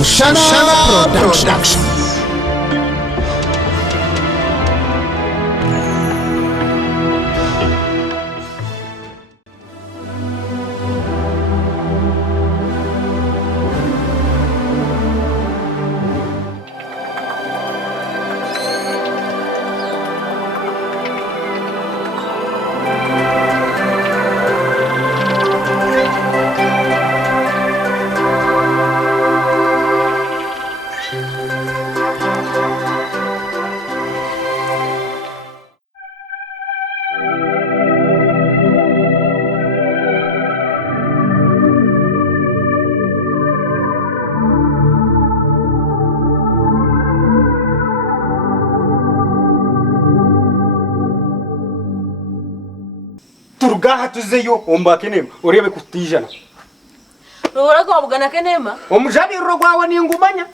Mushana Production. Turgaha tuzeyo omba kenema urebe kutijana Rubura ko bugana kenema omujabiro gwawe ningumanya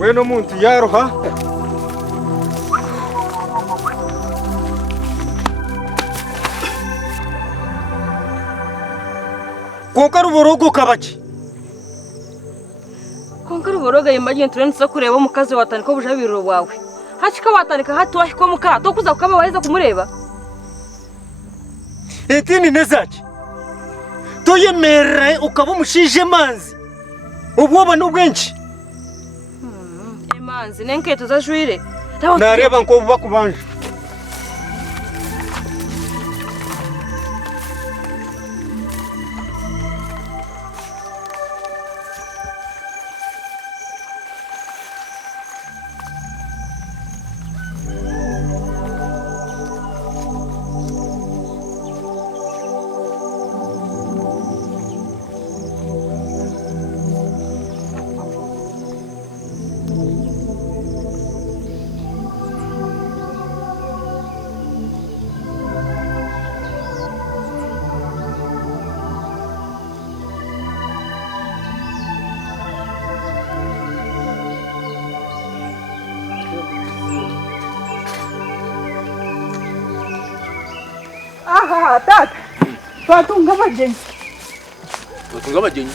weno muntu yaroha konka ruborogo kabaki konka ruboroga imagine turenza kureba mukazi watanika ubujabiro bwawe hachika watanika hatu wahiko muka tokuza kukaba waweza kumureba etini nezaki toyemere ukaba umushije manzi ubwoba n'ubwenshi emanzi nenketo zajwire nareba nko bakubanje Aha, tata. Twatunga abagenyi. Twatunga abagenyi?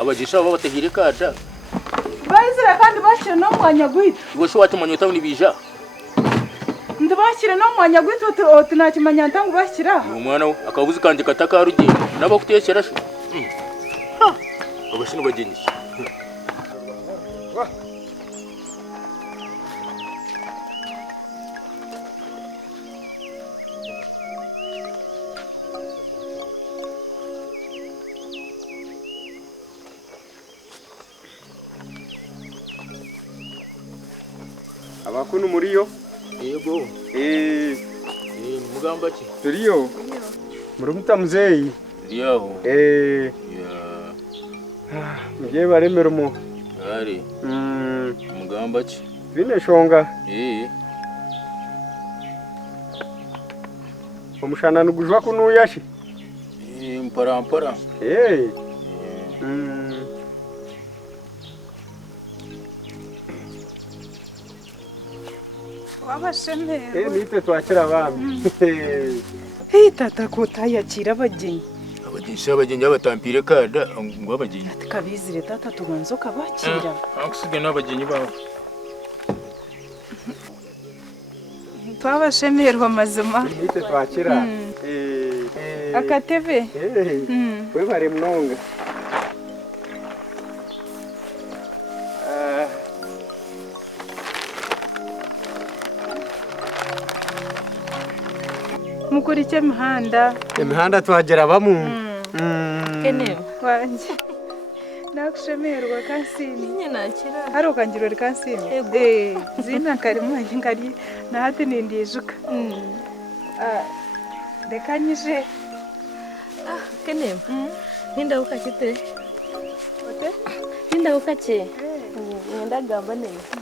Abagisha baba batahire kaja. Bazira kandi bashira no mwanya gwitu. Ngo sho watumanya utabuni bija. Ndibashira no mwanya gwitu tunakimanya ntangu bashira. Umwana we akabuzi kanje kataka rugiye. Nabo kuteshera sho. Abashino bagenyi. abakunu muriyo yego mugamba ki turiyo murumuta muzeyi yaho mgiye baremera mu ari mugamba ki bine shonga umushana nugujwa kunuyashi mpara Wabashemera. nite twakira abami Tata ko tayakira abagenyi. abagisha abagenyi abatampire kada ngo abagenyi Ati kabizire tata tubanzo kabakira. Akusige n'abagenyi bawe Twabashemerwa mazima. nite twakira Akatebe. we bare mnonga Mukurike mihanda. imihanda twagera bamu kenema Wanje. Nakushemerwa kansini. nakira Haro kangiro kansini. Zina karimo ngari na hati nindijuka. Dekanyije. kenema ninda ukakite Ote? ninda ukache nenda gamba neza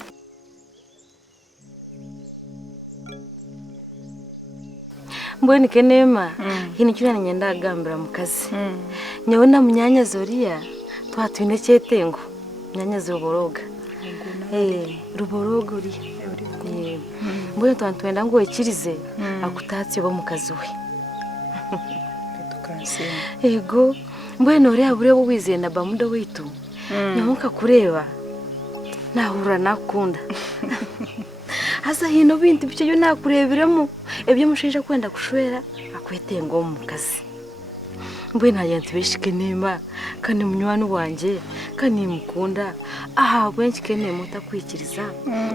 mbweni kenema hino cyane nyenda gambira mu kazi nyabona munyanya zoria twatwine cyetengo munyanya zoboroga ruboroga uri mbweni twantwenda ngo ekirize akutatse bo mu kazi we Tukansini. ego mbweni uri abure bo wizenda bamuda witu nyamuka kureba nahura nakunda hasa hino bintu byo nakureberamo ebyo mushinja kwenda kushwera akwetengo mu kazi mbwe ntayantu bishike nema kandi munywani wanje kandi mukunda aha bwenshi kene mutakwikiriza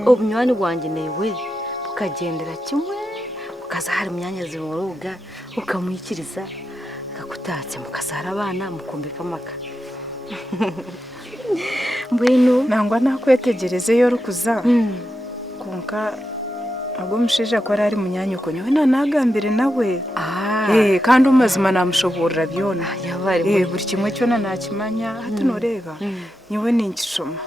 obunywani wanje newe bukagendera kimwe ukaza hari myanya zimuruga ukamwikiriza akakutatse mukazara abana mukumbeka amaka mbwenu Nangwa nakwetegereze yo rukuza. Konka agwo mushije ko ari munyanya uko nyowe nanagambire nawe. Kandi umazima namushoborera byona. yabari Buri kimwe cyo nakimanya hati noreba. Nyowe ninkishoma.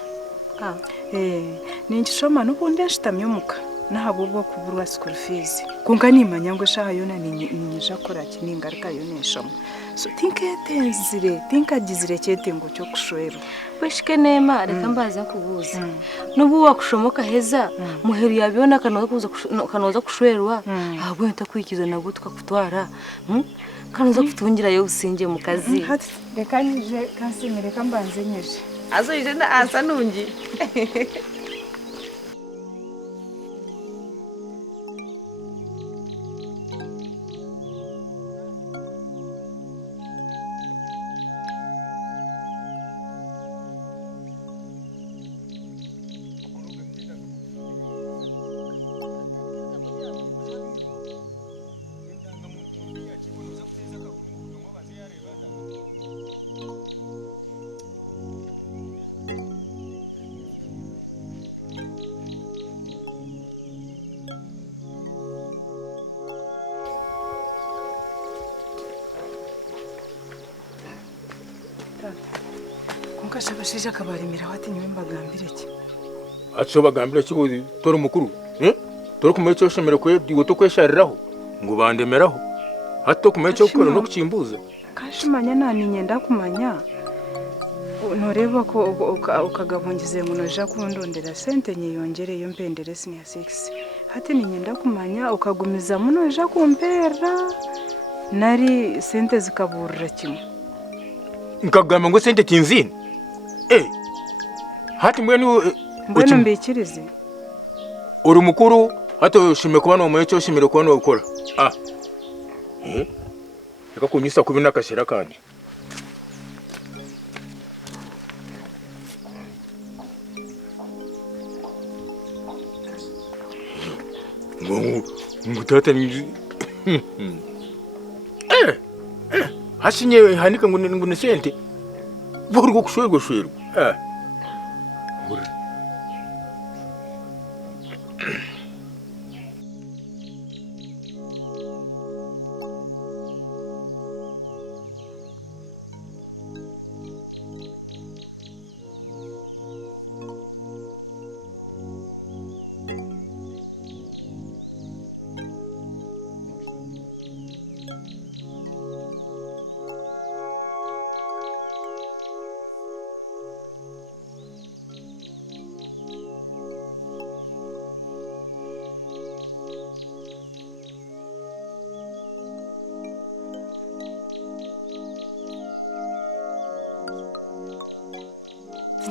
Ninkishoma nubundi nshitamye umuka. nahabo bwo kuburwa school fees kunga nimanya ngo shaha yona ninyija kora kiningaruka yoneshamo so tinkagizire cyete ngo cyo kushwero weshike nema reka mbaza kubuza nubu wakushomoka heza muheru yabiona kanoza kushwerwa ahubwo ntakwikiza nabwo tukakutwara kanoza kutungira yo usinje mu kazi reka nije kansimire kambanze nyije azoje na asa nungi Kashabashije akabarimira wati nywe mbagambire ki acho bagambire ki uzi tori mukuru tori kumeye cyo shemere ko yebdiwe to kweshariraho ngo bandemeraho hato kumeye cyo gukora no kucimbuza kashimanya nani nyenda kumanya ntoreba ko ukagabongize ngo noja kundondera sente nyiyongere yo mpendere senior 6 hati ni nyenda kumanya ukagumiza munoja kumpera nari sente zikaburira kimwe nkagamba ngo sente kinzini hati mbwenu mbikirize uri mukuru hato shime kubana mu cyo shimire kubana gukora reka kunyisa kubina kashira kandi ngutata ni hashinye hanika ngo sente burgo kushwego shwero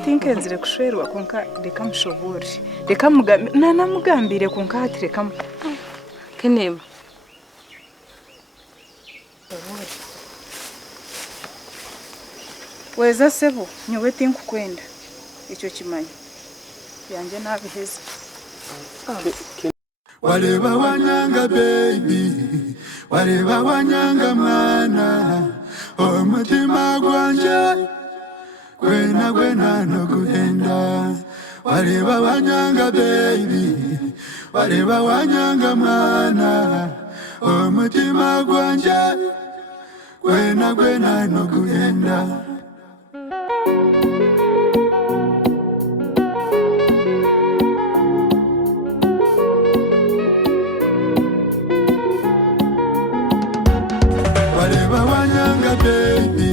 tinkenzire kushwerwa konka reka mushobore reka namugambire konka hati reka kenema weza sebo nyowe tinkukwenda icyo kimanya yanjye nabiheza wareba wanyanga baby wareba wanyanga mwana umutima gwanje gwena no guhenda wareba wanyanga baby wareba wanyanga mwana umutima gwanje gwena no guhenda wareba wanyanga baby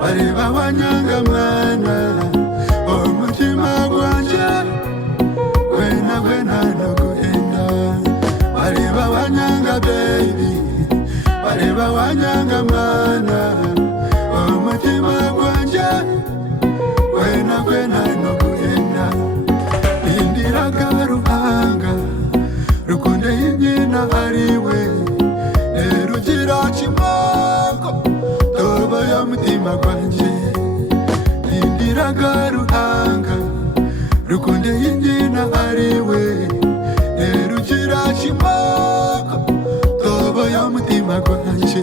wareba wanyanga mwana umutima gwanje gwena no guhenda wareba wanyanga baby wareba wanyanga mwana umutima gwanje gwena no guhenda indiraga ruhanga rukunde yinyina ariwe erugira chimoko toba ya mutima gwanje indiraga ruhanga rukunde yinyina ariwe erugira chimoko toba ya mutima gwanje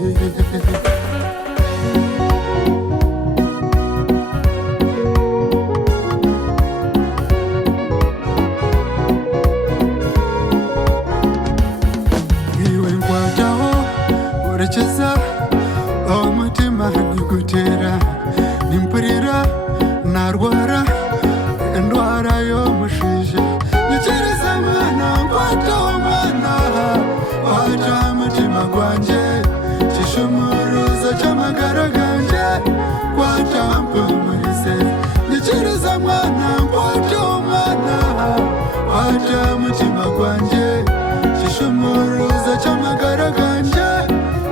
Cheza umutima nigutera nimpurira narwara indwara yo mushije nikereza mwana cy'amagara ganje kwatampumurize nyikiriza mwana ngwate umwana wata mutima gwanje shishumuruza cy'amagara ganje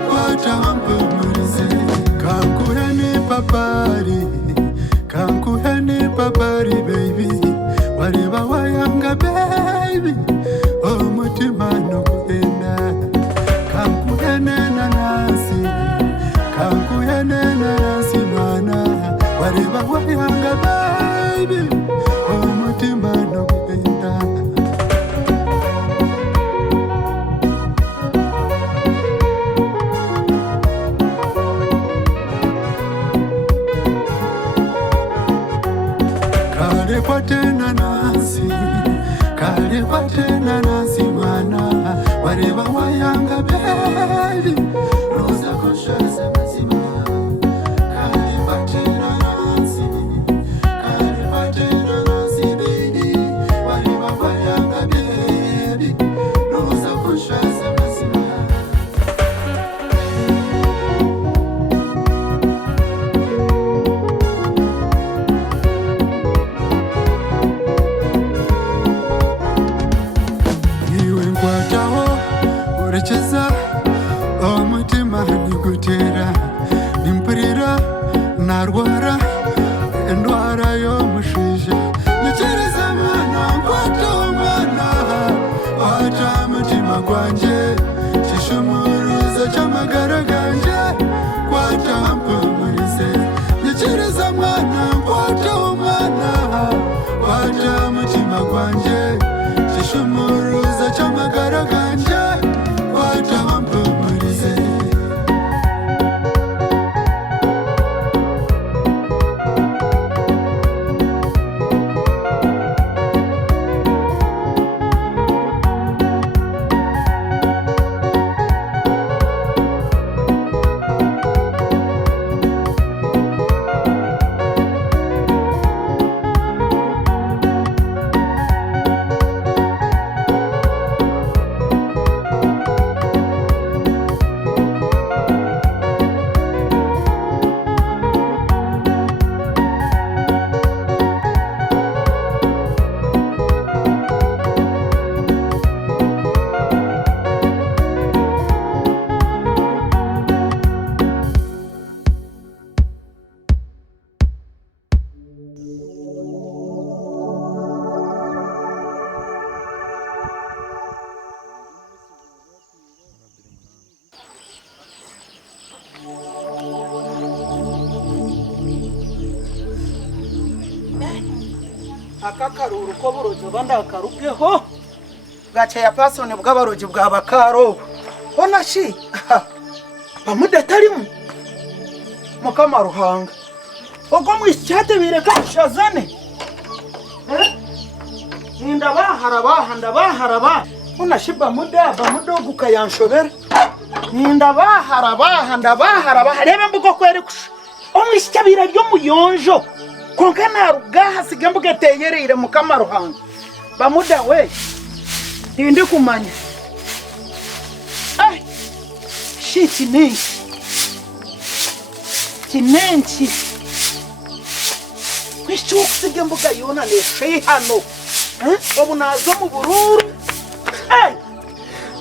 kwatampumurize kankuheni papari baby wareba wayanga baby umutima nokugenda kankuhene nanasi mwana wareba wayanga baby umutima nokugenda kale kwatena nasi mwana wareba wayanga baby roza koshaza mazima kale kwatena nasi baby wareba wayanga baby roza koshaza mazima Urecheza umutima nigutera nimpurira narwara indwara y'omushija nyikiriza mwana ngwate umwana wata mutima gwanje shishumuruza cy'amagara ganje kwatampumurize nyikiriza mwana ngwate umwana wata mutima gwanje shishumuruza cy'amagara ganje kwatampumurize akakaruru ko burojo bandakarukeho gace ya pasone bw'abaroji bwa bakaro bona shi bamudatarimu mukamaruhanga ubwo mwicyate bireka shazane ninda baharaba unashiba bamudo gukayanshobera ninda baharaba hareba mbugo kwerekusha omwicyabira ryo muyonjo konka narugaha sigambuge teyerere mukamaruhanga bamuda we ndi kumanya shiti kinenchi kwishuka sigambuga yona leshe hano obunazo mu bururu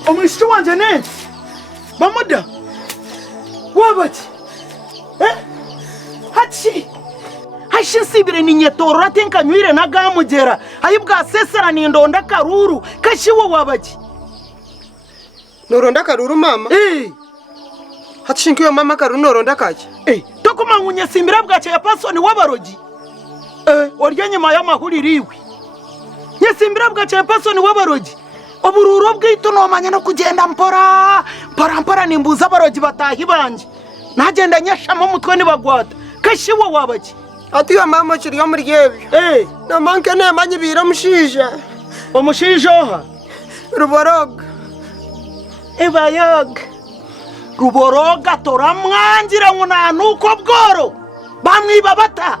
omwishu wanje nene bamuda wabati hachi hashinsibire ni nyetorora tenkanywire na gamugera ayibwa sesera ni ndonda karuru kashiwo wabaji noronda karuru mama hatshinkiwe mama karuru noronda kaje tokuma ngunyesimbira bwache ya pasoni wabaroji orya nyuma y'amahuririwe nyesimbira bwache ya pasoni wabaroji obururo bwito nomanya no kugenda mpora nimbuza abaroji batahi banje nagenda nyashamo mutwe nibagwata kashiwo wabaji atiyo mama chiriyo muri yebyo namanke nemanyi bira mushija omushijoha ruboroga ebayoga ruboroga toramwangira nguna nuko bworo bamwiba bata